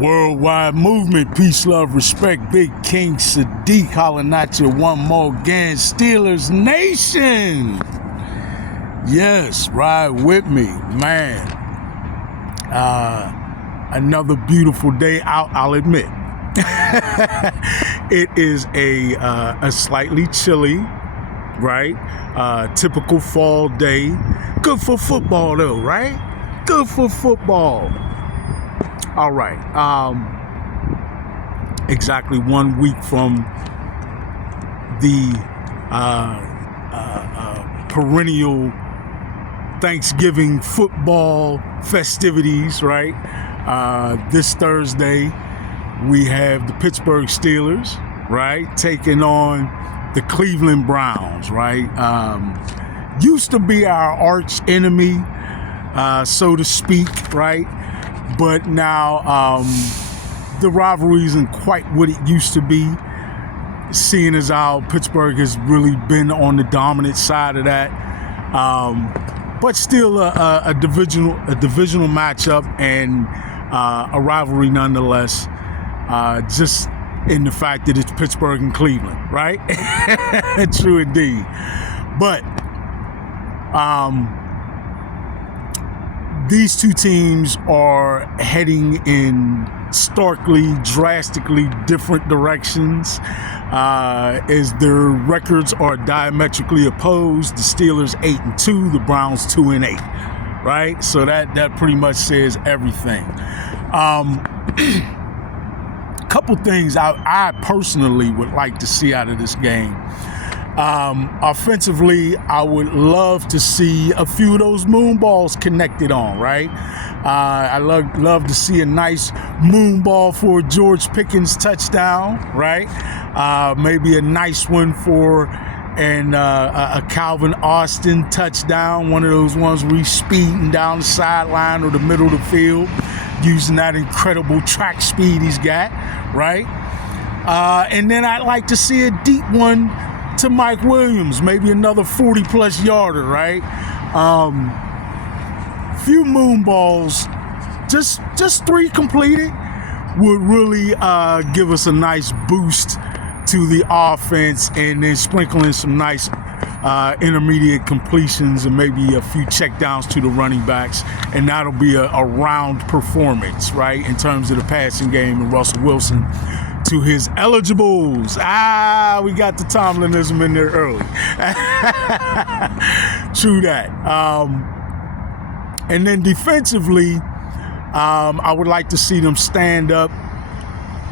Worldwide movement, peace, love, respect. Big King Sadiq hollering at you one more again. Steelers Nation. Yes, ride with me, man. Another beautiful day out, I'll admit. It is a slightly chilly, right? Typical fall day. Good for football though, right? Good for football. All right. Exactly 1 week from the perennial Thanksgiving football festivities, right? This Thursday, we have the Pittsburgh Steelers, right, taking on the Cleveland Browns, right? Used to be our arch enemy, so to speak, right? But now the rivalry isn't quite what it used to be, seeing as how Pittsburgh has really been on the dominant side of that. But still a divisional matchup and a rivalry nonetheless, just in the fact that it's Pittsburgh and Cleveland, right? True indeed. But these two teams are heading in starkly, drastically different directions, as their records are diametrically opposed. The Steelers 8-2, the Browns 2-8, right? So that pretty much says everything. Couple things I personally would like to see out of this game. Offensively, I would love to see a few of those moon balls connected on, right? I love to see a nice moon ball for a George Pickens touchdown, right? Maybe a nice one for a Calvin Austin touchdown, one of those ones where he's speeding down the sideline or the middle of the field, using that incredible track speed he's got, right? And then I'd like to see a deep one to Mike Williams, maybe another 40-plus yarder, right? Few moon balls, just 3 completed would really give us a nice boost to the offense, and then sprinkle in some nice intermediate completions and maybe a few checkdowns to the running backs, and that'll be a round performance, right, in terms of the passing game and Russell Wilson to his eligibles. We got the Tomlinism in there early. True that. And then defensively, I would like to see them stand up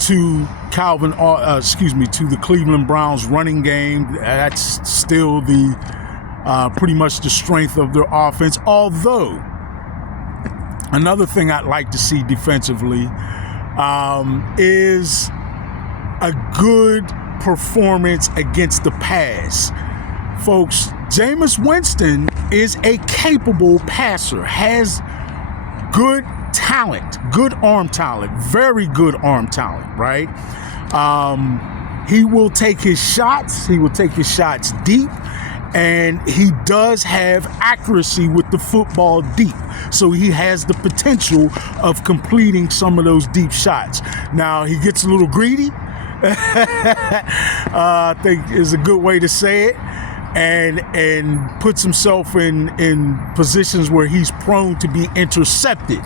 to to the Cleveland Browns running game. That's still the pretty much the strength of their offense. Although, another thing I'd like to see defensively is a good performance against the pass. Folks, Jameis Winston is a capable passer, has good talent, good arm talent, very good arm talent, right? He will take his shots. He will take his shots deep, and he does have accuracy with the football deep. So he has the potential of completing some of those deep shots. Now, he gets a little greedy, I think is a good way to say it, and puts himself in positions where he's prone to be intercepted,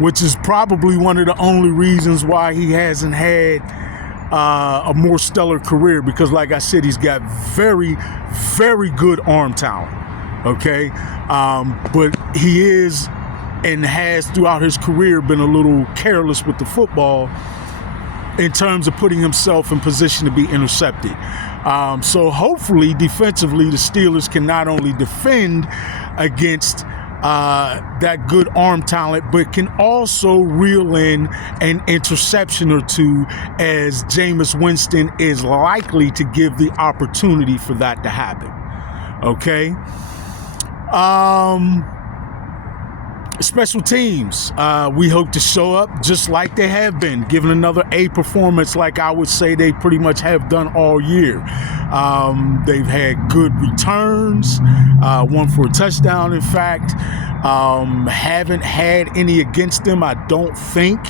which is probably one of the only reasons why he hasn't had a more stellar career, because like I said, he's got very, very good arm talent, okay? But he is and has throughout his career been a little careless with the football in terms of putting himself in position to be intercepted. So hopefully, defensively, the Steelers can not only defend against that good arm talent, but can also reel in an interception or two, as Jameis Winston is likely to give the opportunity for that to happen. Okay? Special teams, we hope to show up just like they have been, giving another A performance like I would say they pretty much have done all year. They've had good returns, one for a touchdown, in fact. Haven't had any against them, I don't think.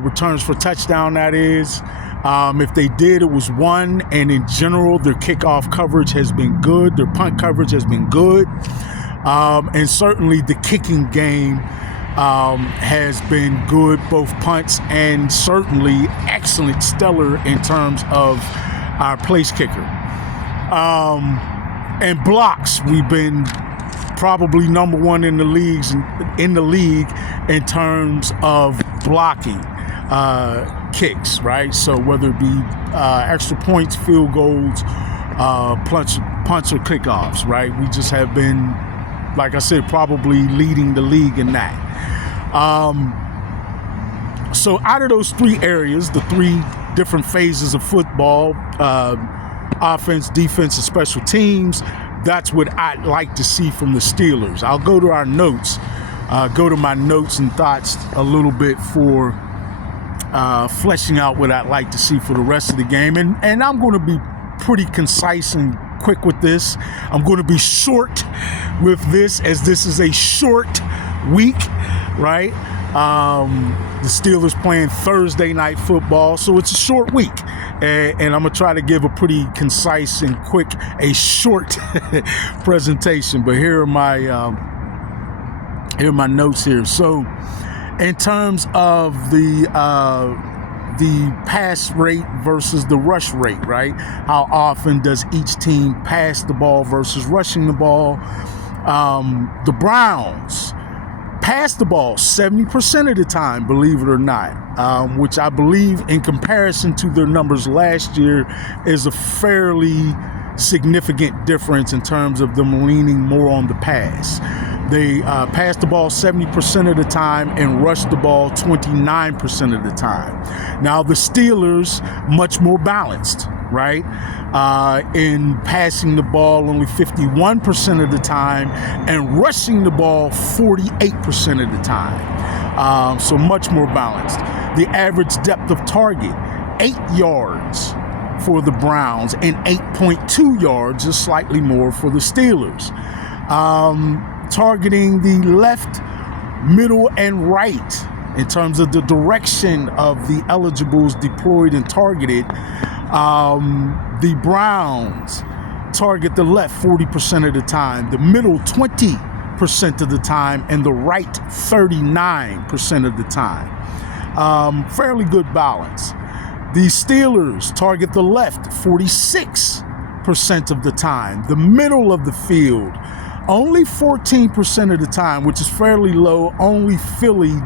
Returns for touchdown, that is. If they did, it was one. And in general, their kickoff coverage has been good. Their punt coverage has been good. And certainly the kicking game has been good, both punts and certainly excellent, stellar in terms of our place kicker. And blocks, we've been probably number one in the league in terms of blocking kicks, right? So whether it be extra points, field goals, punts or kickoffs, right? We just have been, like I said, probably leading the league in that. So out of those three areas, the three different phases of football, offense, defense, and special teams, that's what I'd like to see from the Steelers. I'll go to our notes, go to my notes and thoughts a little bit for fleshing out what I'd like to see for the rest of the game. And I'm going to be pretty concise and quick with this. I'm going to be short with this, as this is a short week, right? The Steelers playing Thursday night football, so it's a short week. And I'm going to try to give a pretty concise and quick, a short presentation. But here are my notes here. So in terms of the pass rate versus the rush rate, right? How often does each team pass the ball versus rushing the ball? The Browns pass the ball 70% of the time, believe it or not, which I believe in comparison to their numbers last year is a fairly significant difference in terms of them leaning more on the pass. They pass the ball 70% of the time and rush the ball 29% of the time. Now the Steelers, much more balanced, right? In passing the ball only 51% of the time and rushing the ball 48% of the time. So much more balanced. The average depth of target, 8 yards for the Browns and 8.2 yards, is slightly more for the Steelers. Targeting the left, middle, and right in terms of the direction of the eligibles deployed and targeted. The Browns target the left 40% of the time, the middle 20% of the time, and the right 39% of the time. Fairly good balance. The Steelers target the left 46% of the time, the middle of the field only 14% of the time, which is fairly low. Only Philly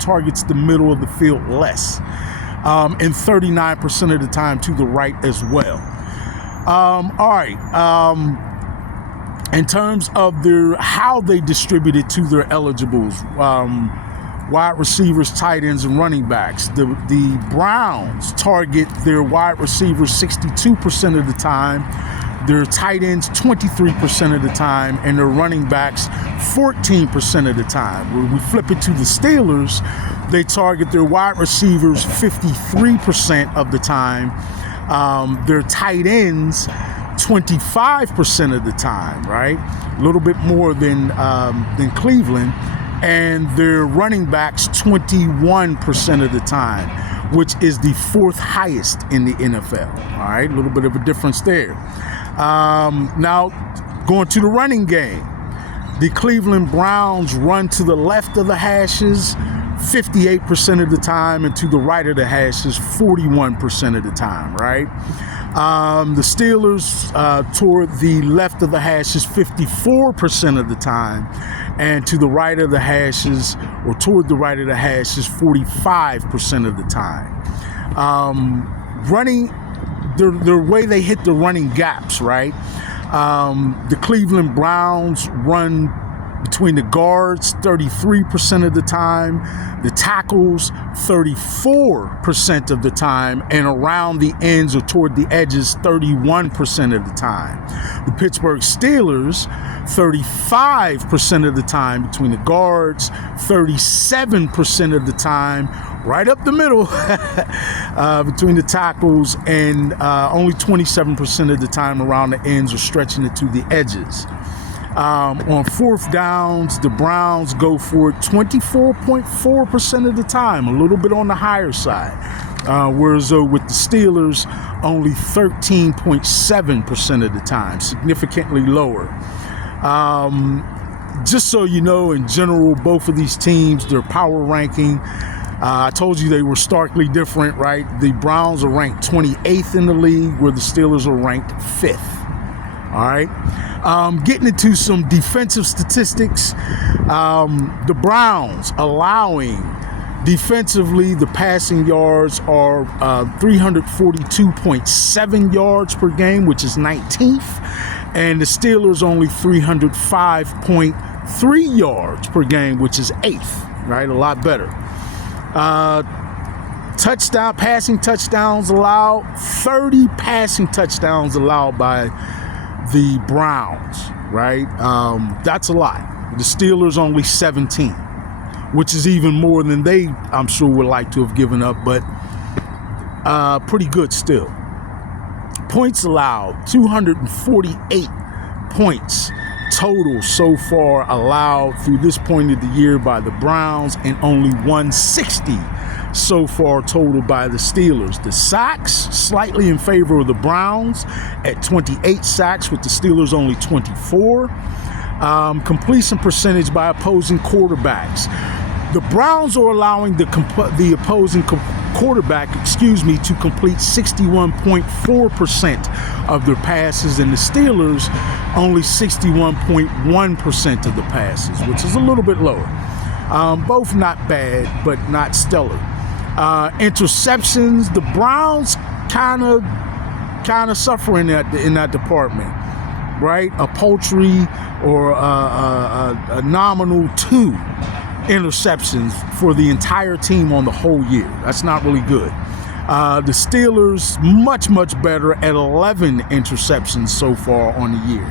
targets the middle of the field less, and 39% of the time to the right as well. All right. In terms of how they distribute it to their eligibles, wide receivers, tight ends, and running backs. The Browns target their wide receivers 62% of the time, their tight ends 23% of the time, and their running backs 14% of the time. When we flip it to the Steelers, they target their wide receivers 53% of the time, their tight ends 25% of the time, right? A little bit more than Cleveland, and their running backs 21% of the time, which is the fourth highest in the NFL. All right, a little bit of a difference there. Now, going to the running game, the Cleveland Browns run to the left of the hashes 58% of the time, and to the right of the hashes 41% of the time, right? The Steelers toward the left of the hashes 54% of the time, and to the right of the hashes, or toward the right of the hashes, 45% of the time. Running, the way they hit the running gaps, right? The Cleveland Browns run between the guards 33% of the time, the tackles 34% of the time, and around the ends or toward the edges 31% of the time. The Pittsburgh Steelers 35% of the time between the guards, 37% of the time right up the middle between the tackles, and only 27% of the time around the ends or stretching it to the edges. On fourth downs, the Browns go for it 24.4% of the time, a little bit on the higher side. Whereas with the Steelers, only 13.7% of the time, significantly lower. Just so you know, in general, both of these teams, their power ranking, I told you they were starkly different, right? The Browns are ranked 28th in the league, where the Steelers are ranked 5th. All right. Getting into some defensive statistics, the Browns allowing defensively, the passing yards are 342.7 yards per game, which is 19th. And the Steelers only 305.3 yards per game, which is 8th, right? A lot better. Passing touchdowns allowed, 30 passing touchdowns allowed by the Browns, right? That's a lot. The Steelers only 17, which is even more than they, I'm sure, would like to have given up, but pretty good still. Points allowed, 248 points total so far allowed through this point of the year by the Browns, and only 160 so far total by the Steelers. The sacks slightly in favor of the Browns at 28 sacks, with the Steelers only 24. Completion percentage by opposing quarterbacks. The Browns are allowing the opposing quarterback, to complete 61.4% of their passes, and the Steelers only 61.1% of the passes, which is a little bit lower. Both not bad, but not stellar. Interceptions, the Browns kind of suffering in that department, right? A paltry or a nominal 2 interceptions for the entire team on the whole year. That's not really good. The Steelers much better at 11 interceptions so far on the year.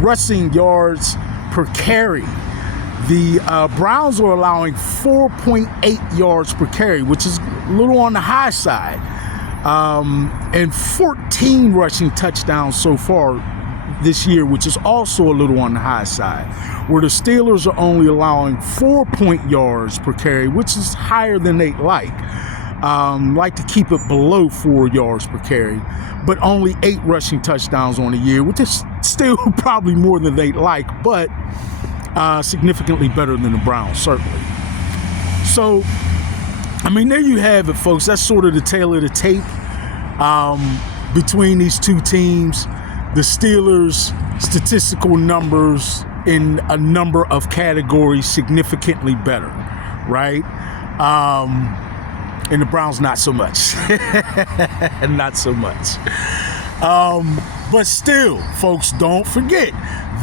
Rushing yards per carry, the Browns are allowing 4.8 yards per carry, which is a little on the high side, and 14 rushing touchdowns so far this year, which is also a little on the high side, where the Steelers are only allowing 4 yards per carry, which is higher than they'd like. Like to keep it below 4 yards per carry, but only 8 rushing touchdowns on the year, which is still probably more than they'd like, but significantly better than the Browns, certainly. So, I mean, there you have it, folks. That's sort of the tale of the tape between these two teams. The Steelers' statistical numbers in a number of categories significantly better, right? And the Browns not so much. Not so much. But still, folks, don't forget,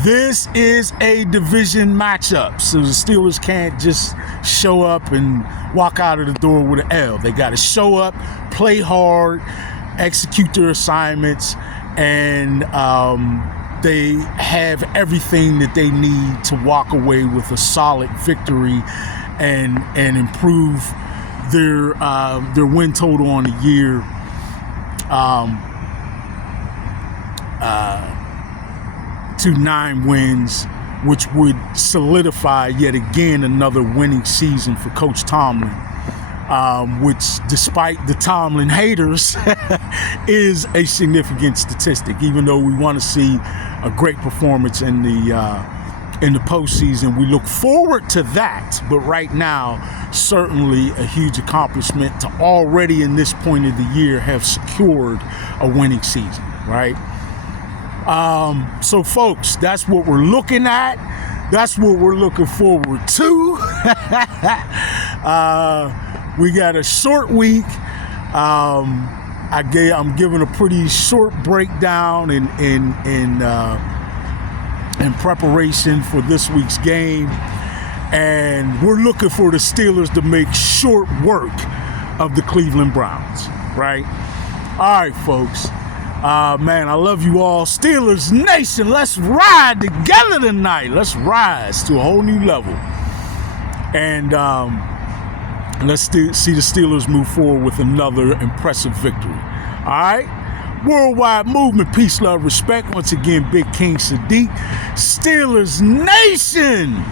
this is a division matchup. So the Steelers can't just show up and walk out of the door with an L. They got to show up, play hard, execute their assignments, and they have everything that they need to walk away with a solid victory and improve their win total on the year to 9 wins, which would solidify yet again another winning season for Coach Tomlin, which, despite the Tomlin haters, is a significant statistic, even though we want to see a great performance in the postseason. We look forward to that, but right now, certainly a huge accomplishment to already in this point of the year have secured a winning season, right? So folks, that's what we're looking at. That's what we're looking forward to. We got a short week. I'm giving a pretty short breakdown in preparation for this week's game, and we're looking for the Steelers to make short work of the Cleveland Browns, right? All right, folks. Man, I love you all. Steelers Nation, let's ride together tonight. Let's rise to a whole new level. And let's see the Steelers move forward with another impressive victory. All right? Worldwide movement, peace, love, respect. Once again, Big King Sadiq, Steelers Nation.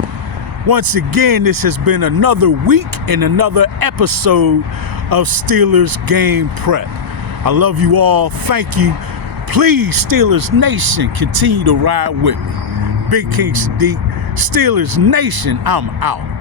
Once again, this has been another week and another episode of Steelers Game Prep. I love you all. Thank you. Please, Steelers Nation, continue to ride with me. Big King Sadiq, Steelers Nation, I'm out.